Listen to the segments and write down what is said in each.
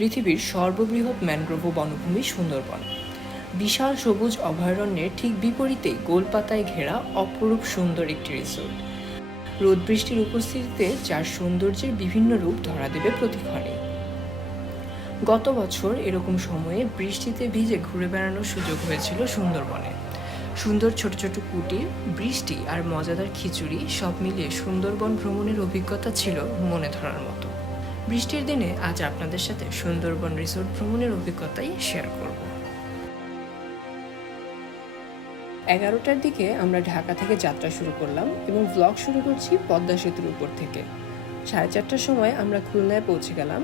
পৃথিবীর সর্ববৃহৎ ম্যানগ্রোভ বনভূমি সুন্দরবন। বিশাল সবুজ অভয়ারণ্যের ঠিক বিপরীতেই গোলপাতায় ঘেরা অপরূপ সুন্দর একটি রিসোর্ট। রোদ বৃষ্টির উপস্থিতিতে যার সৌন্দর্যের বিভিন্ন রূপ ধরা দেবে প্রতিক্ষণে গত বছর এরকম সময়ে বৃষ্টিতে ভিজে ঘুরে বেড়ানোর সুযোগ হয়েছিল সুন্দরবনে। সুন্দর ছোট ছোট কুটির, বৃষ্টি আর মজাদার খিচুড়ি সব মিলিয়ে সুন্দরবন ভ্রমণের অভিজ্ঞতা ছিল মনে ধরার মতো। বৃষ্টির দিনে আজ আপনাদের সাথে সুন্দরবন রিসোর্ট ভ্রমণের অভিজ্ঞতাই শেয়ার করব। এগারোটার দিকে আমরা ঢাকা থেকে যাত্রা শুরু করলাম এবং ব্লগ শুরু করছি পদ্মা সেতুর উপর থেকে। সাড়ে চারটার সময় আমরা খুলনায় পৌঁছে গেলাম।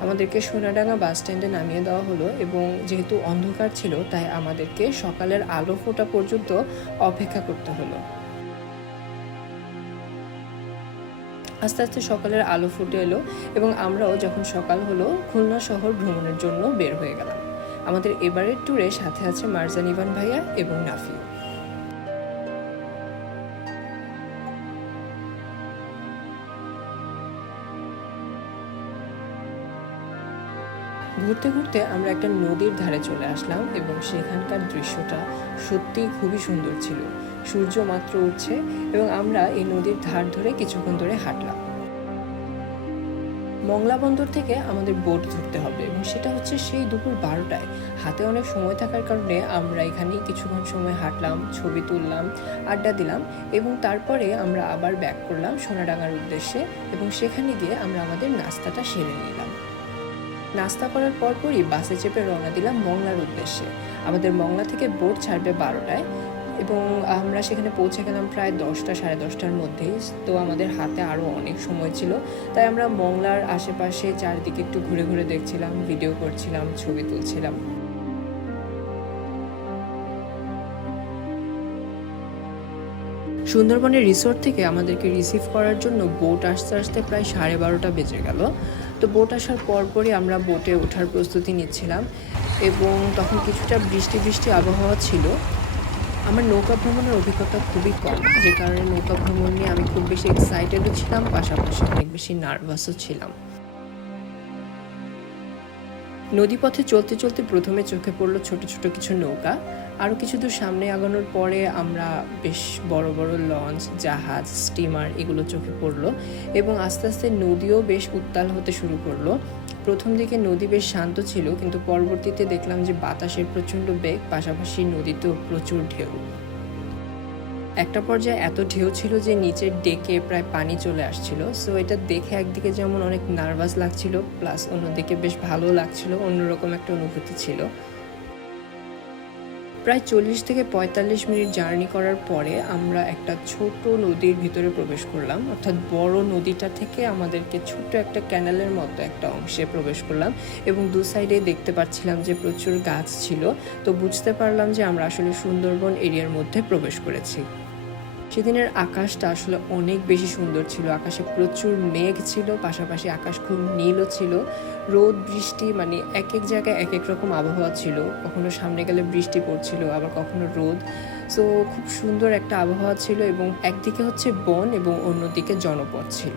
আমাদেরকে সোনাডাঙ্গা বাস স্ট্যান্ডে নামিয়ে দেওয়া হলো এবং যেহেতু অন্ধকার ছিল, তাই আমাদেরকে সকালের আলো ফোটা পর্যন্ত অপেক্ষা করতে হলো। আস্তে আস্তে সকালের আলো ফুটে এলো এবং আমরাও যখন সকাল হলো, খুলনা শহর ভ্রমণের জন্য বের হয়ে গেলাম। আমাদের এবারের ট্যুরে সাথে আছে মার্জান ইভান ভাইয়া এবং নাফি ঘুরতে ঘুরতে আমরা একটা নদীর ধারে চলে আসলাম এবং সেখানকার দৃশ্যটা সত্যিই খুবই সুন্দর ছিল। সূর্য মাত্র উঠছে এবং আমরা এই নদীর ধার ধরে কিছুক্ষণ ধরে হাঁটলাম। মংলা বন্দর থেকে আমাদের বোট ধরতে হবে এবং সেটা হচ্ছে সেই দুপুর বারোটায়। হাতে অনেক সময় থাকার কারণে আমরা এখানে কিছুক্ষণ সময় হাঁটলাম, ছবি তুললাম, আড্ডা দিলাম এবং তারপরে আমরা আবার ব্যাক করলাম সোনাডাঙ্গার উদ্দেশ্যে এবং সেখানে গিয়ে আমরা আমাদের নাস্তাটা সেরে নিলাম। নাস্তা করার পরপরই বাসে চেপে রওনা দিলাম মংলার উদ্দেশ্যে। আমাদের মংলা থেকে বোট ছাড়বে বারোটায় এবং আমরা সেখানে পৌঁছে গেলাম প্রায় দশটা, সাড়ে দশটার মধ্যেই। তো আমাদের হাতে আরও অনেক সময় ছিল। তাই আমরা মংলার আশেপাশে চারিদিকে একটু ঘুরে ঘুরে দেখছিলাম ভিডিও করছিলাম, ছবি তুলছিলাম। সুন্দরবনের রিসোর্ট থেকে আমাদেরকে রিসিভ করার জন্য বোট আসতে আসতে প্রায় সাড়ে বারোটা বেজে গেল। তো বোট আসার পরপরই আমরা বোটে ওঠার প্রস্তুতি নিচ্ছিলাম এবং তখন কিছুটা বৃষ্টি বৃষ্টি আবহাওয়া ছিল। আমার নৌকা ভ্রমণের অভিজ্ঞতা খুবই কম, যে কারণে নৌকা ভ্রমণ নিয়ে আমি খুব বেশি এক্সাইটেডও ছিলাম, পাশাপাশি অনেক বেশি নার্ভাসও ছিলাম। নদীপথে চলতে চলতে প্রথমে চোখে পড়ল ছোট ছোট কিছু নৌকা। আরও কিছু দূর সামনে আগানোর পরে আমরা বেশ বড় বড় লঞ্চ, জাহাজ স্টিমার এগুলো চোখে পড়ল এবং আস্তে আস্তে নদীও বেশ উত্তাল হতে শুরু করল। প্রথম দিকে নদী বেশ শান্ত ছিল, কিন্তু পরবর্তীতে দেখলাম যে বাতাসের প্রচণ্ড বেগ, পাশাপাশি নদীতেও প্রচুর ঢেউ। একটা পর্যায়ে এত ঢেউ ছিল যে নিচের ডেকে প্রায় পানি চলে আসছিল। সো এটা দেখে একদিকে যেমন অনেক নার্ভাস লাগছিল প্লাস অন্যদিকে বেশ ভালো লাগছিল, অন্যরকম একটা অনুভূতি ছিল। প্রায় চল্লিশ থেকে পঁয়তাল্লিশ মিনিট জার্নি করার পরে আমরা একটা ছোট নদীর ভিতরে প্রবেশ করলাম। অর্থাৎ বড় নদীটা থেকে আমাদেরকে ছোট্ট একটা ক্যানেলের মতো একটা অংশে প্রবেশ করলাম এবং দু সাইডে দেখতে পাচ্ছিলাম যে প্রচুর গাছ ছিল। তো বুঝতে পারলাম যে আমরা আসলে সুন্দরবন এরিয়ার মধ্যে প্রবেশ করেছি। সেদিনের আকাশটা আসলে অনেক বেশি সুন্দর ছিল। আকাশে প্রচুর মেঘ ছিল, পাশাপাশি আকাশ খুব নীলও ছিল। রোদ, বৃষ্টি মানে এক এক জায়গায় এক এক রকম আবহাওয়া ছিল। কখনো সামনে গেলে বৃষ্টি পড়ছিল, আবার কখনো রোদ। সো খুব সুন্দর একটা আবহাওয়া ছিল এবং একদিকে হচ্ছে বন এবং অন্যদিকে জনপদ ছিল।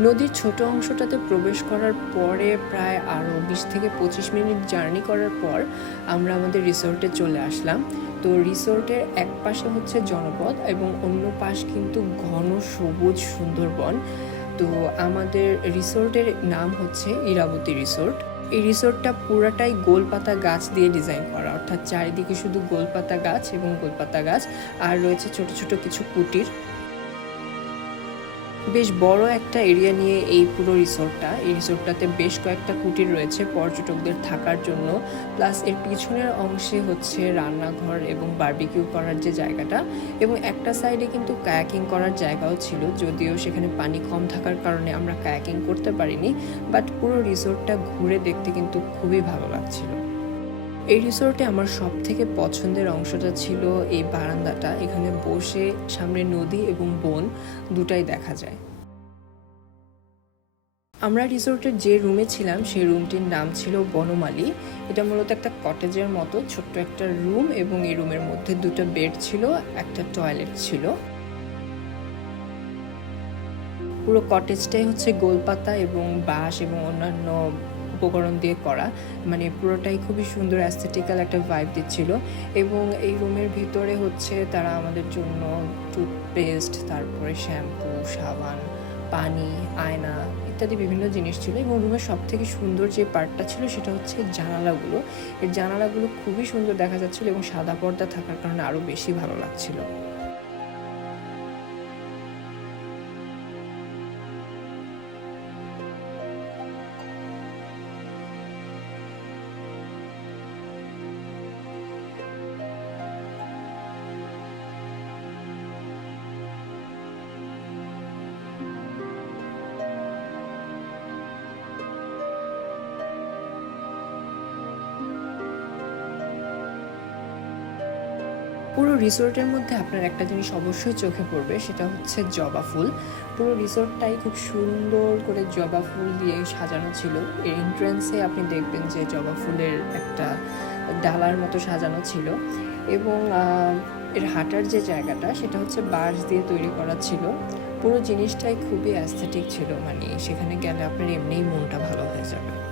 নদীর ছোট অংশটাতে প্রবেশ করার পরে প্রায় আরও বিশ থেকে পঁচিশ মিনিট জার্নি করার পর আমরা আমাদের রিসোর্টে চলে আসলাম। তো রিসোর্টের এক পাশে হচ্ছে জনপদ এবং অন্য পাশ কিন্তু ঘন সবুজ সুন্দরবন। তো আমাদের রিসোর্টের নাম হচ্ছে ইরাবতী রিসোর্ট। এই রিসোর্টটা পুরাটাই গোলপাতা গাছ দিয়ে ডিজাইন করা, অর্থাৎ চারিদিকে শুধু গোলপাতা গাছ এবং গোলপাতা গাছ, আর রয়েছে ছোট ছোট কিছু কুটির। বেশ বড় একটা এরিয়া নিয়ে এই পুরো রিসোর্টটা এই রিসোর্টটাতে বেশ কয়েকটা কুটির রয়েছে পর্যটকদের থাকার জন্য। প্লাস এর পিছনের অংশে হচ্ছে রান্নাঘর এবং বার্বিকিউ করার যে জায়গাটা এবং একটা সাইডে কিন্তু কায়াকিং করার জায়গাও ছিল, যদিও সেখানে পানি কম থাকার কারণে আমরা কায়াকিং করতে পারিনি বাট পুরো রিসোর্টটা ঘুরে দেখতে কিন্তু খুবই ভালো লাগছিল। এই রিসোর্টে আমার সব থেকে পছন্দের অংশটা ছিল এই বারান্দাটা। এখানে বসে সামনে নদী এবং বন দুটাই দেখা যায়। আমরা রিসোর্টের যে রুমে ছিলাম, সেই রুমটির নাম ছিল বনমালী। এটা মূলত একটা কটেজের মতো, ছোট্ট একটা রুম এবং এই রুমের মধ্যে দুটো বেড ছিল, একটা টয়লেট ছিল। পুরো কটেজটাই হচ্ছে গোলপাতা এবং বাঁশ এবং অন্যান্য উপকরণ দিয়ে করা। মানে পুরোটাই খুবই সুন্দর অ্যাস্থেটিক্যাল একটা ভাইব দিচ্ছিল। এবং এই রুমের ভিতরে হচ্ছে তারা আমাদের জন্য টুথপেস্ট তারপরে শ্যাম্পু সাবান, পানি, আয়না ইত্যাদি বিভিন্ন জিনিস ছিল। এবং রুমের সব থেকে সুন্দর যে পার্টটা ছিল সেটা হচ্ছে জানালাগুলো। এর জানালাগুলো খুবই সুন্দর দেখা যাচ্ছিল এবং সাদা পর্দা থাকার কারণে আরও বেশি ভালো লাগছিল। পুরো রিসোর্টের মধ্যে আপনার একটা জিনিস অবশ্যই চোখে পড়বে, সেটা হচ্ছে জবা ফুল। পুরো রিসোর্টটাই খুব সুন্দর করে জবা ফুল দিয়ে সাজানো ছিল। এর এন্ট্রান্সে আপনি দেখবেন যে জবা ফুলের একটা ডালার মতো সাজানো ছিল। এবং এর হাঁটার যে জায়গাটা, সেটা হচ্ছে বাঁশ দিয়ে তৈরি করা ছিল। পুরো জিনিসটাই খুবই অ্যাস্থেটিক ছিল। মানে সেখানে গেলে আপনার এমনিই মনটা ভালো হয়ে যাবে।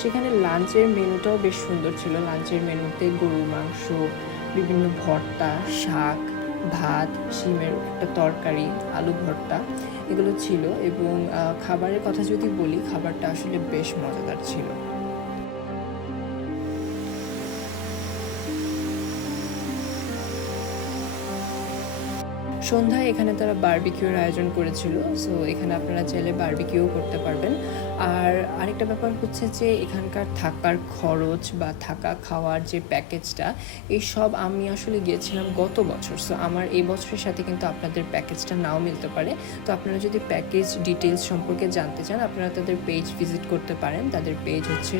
সেখানে লাঞ্চের মেনুটাও বেশ সুন্দর ছিল। লাঞ্চের মেনুতে গরুর মাংস, বিভিন্ন ভর্তা, শাক, ভাত, শিমের একটা তরকারি, আলু ভর্তা এগুলো ছিল এবং খাবারের কথা যদি বলি, খাবারটা আসলে বেশ মজাদার ছিল। সন্ধ্যায় এখানে তারা বারবিকিউর আয়োজন করেছিল সো এখানে আপনারা চাইলে বারবিকিউ করতে পারবেন। আর আরেকটা ব্যাপার হচ্ছে যে এখানকার থাকার খরচ বা থাকা খাওয়ার যে প্যাকেজটা এই সব আমি আসলে গিয়েছিলাম গত বছর সো আমার এই বছরের সাথে কিন্তু আপনাদের প্যাকেজটা নাও মিলতে পারে। তো আপনারা যদি প্যাকেজ ডিটেলস সম্পর্কে জানতে চান, আপনারা তাদের পেজ ভিজিট করতে পারেন। তাদের পেজ হচ্ছে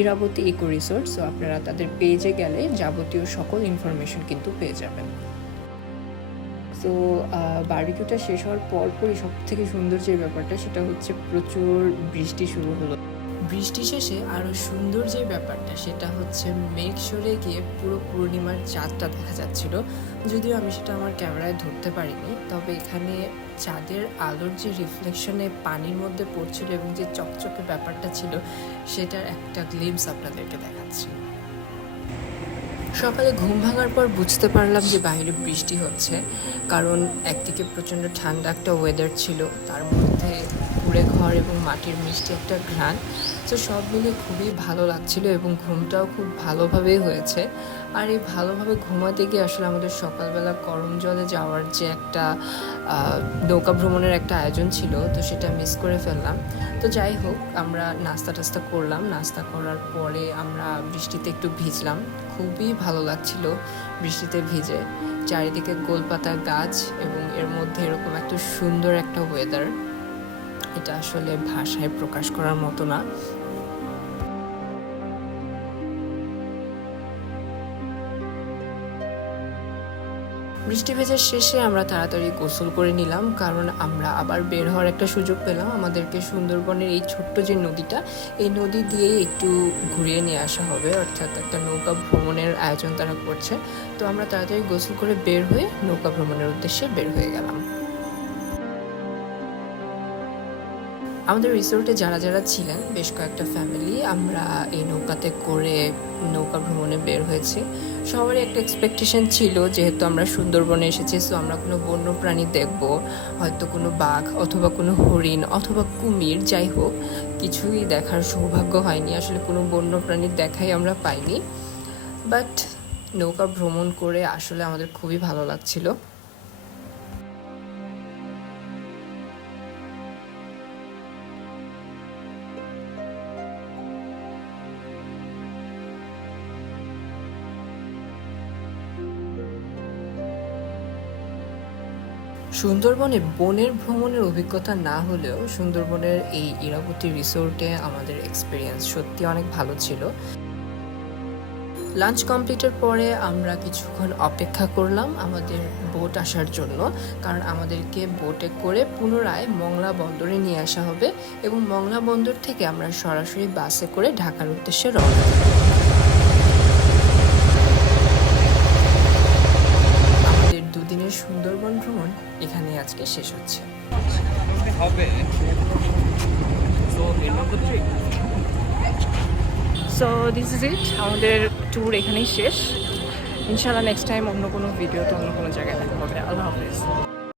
ইরাবতী ইকো রিসোর্ট সো আপনারা তাদের পেজে গেলে যাবতীয় সকল ইনফরমেশন কিন্তু পেয়ে যাবেন। তো বারবিকিউটা শেষ হওয়ার পরপরই সব থেকে সুন্দর যে ব্যাপারটা সেটা হচ্ছে প্রচুর বৃষ্টি শুরু হলো। বৃষ্টি শেষে আরও সুন্দর যে ব্যাপারটা সেটা হচ্ছে মেঘ সরে গিয়ে পুরো পূর্ণিমার চাঁদটা দেখা যাচ্ছিল। যদিও আমি সেটা আমার ক্যামেরায় ধরতে পারিনি, তবে এখানে চাঁদের আলোর যে রিফ্লেকশনে পানির মধ্যে পড়ছিল এবং যে চকচকে ব্যাপারটা ছিল, সেটার একটা গ্লিমস আপনাদেরকে দেখাচ্ছি। সকালে ঘুম ভাঙার পর বুঝতে পারলাম যে বাইরে বৃষ্টি হচ্ছে, কারণ একদিকে প্রচণ্ড ঠান্ডা একটা ওয়েদার ছিল, তার মধ্যে কুড়ে ঘর এবং মাটির মিষ্টি একটা ঘ্রাণ। তো সব মিলে খুবই ভালো লাগছিল এবং ঘুমটাও খুব ভালোভাবেই হয়েছে। আর এই ভালোভাবে ঘুমাতে গিয়ে আসলে আমাদের সকালবেলা গরম জলে যাওয়ার যে একটা নৌকা ভ্রমণের একটা আয়োজন ছিল, তো সেটা মিস করে ফেললাম। তো যাই হোক, আমরা নাস্তা টাস্তা করলাম। নাস্তা করার পরে আমরা বৃষ্টিতে একটু ভিজলাম। খুবই ভালো লাগছিল বৃষ্টিতে ভিজে। চারিদিকে গোলপাতা গাছ এবং এর মধ্যে এরকম একটা সুন্দর একটা ওয়েদার এটা আসলে ভাষায় প্রকাশ করার মতো না। বৃষ্টি ভেজার শেষে আমরা তাড়াতাড়ি গোসল করে নিলাম, কারণ আমরা আবার বের হওয়ার একটা সুযোগ পেলাম। আমাদেরকে সুন্দরবনের এই ছোট্ট যে নদীটা, এই নদী দিয়েই একটু ঘুরিয়ে নিয়ে আসা হবে, অর্থাৎ একটা নৌকা ভ্রমণের আয়োজন তারা করছে। তো আমরা তাড়াতাড়ি গোসল করে বের হয়ে নৌকা ভ্রমণের উদ্দেশ্যে বের হয়ে গেলাম। আমাদের রিসোর্টে যারা যারা ছিলেন, বেশ কয়েকটা ফ্যামিলি আমরা এই নৌকাতে করে নৌকা ভ্রমণে বের হয়েছি। সবারই একটা এক্সপেকটেশন ছিল যেহেতু আমরা সুন্দরবনে এসেছি সো আমরা কোনো বন্য প্রাণী দেখব, হয়তো কোনো বাঘ অথবা কোনো হরিণ অথবা কুমির, যাই হোক, কিছুই দেখার সৌভাগ্য হয়নি। আসলে কোনো বন্য প্রাণীর দেখাই আমরা পাইনি। বাট নৌকা ভ্রমণ করে আসলে আমাদের খুবই ভালো লাগছিল। সুন্দরবনে বনের ভ্রমণের অভিজ্ঞতা না হলেও সুন্দরবনের এই ইরাবতী রিসোর্টে আমাদের এক্সপিরিয়েন্স সত্যি অনেক ভালো ছিল। লাঞ্চ কমপ্লিটের পরে আমরা কিছুক্ষণ অপেক্ষা করলাম আমাদের বোট আসার জন্য, কারণ আমাদেরকে বোটে করে পুনরায় মংলা বন্দরে নিয়ে আসা হবে এবং মংলা বন্দর থেকে আমরা সরাসরি বাসে করে ঢাকার উদ্দেশ্যে রওনা শেষ হচ্ছে। সো দিস ইজ ইট আমাদের ট্যুর এখানেই শেষ। ইনশাল্লাহ নেক্সট টাইম অন্য কোনো ভিডিও তো অন্য কোনো জায়গায় দেখা হবে। আল্লাহ হাফিজ।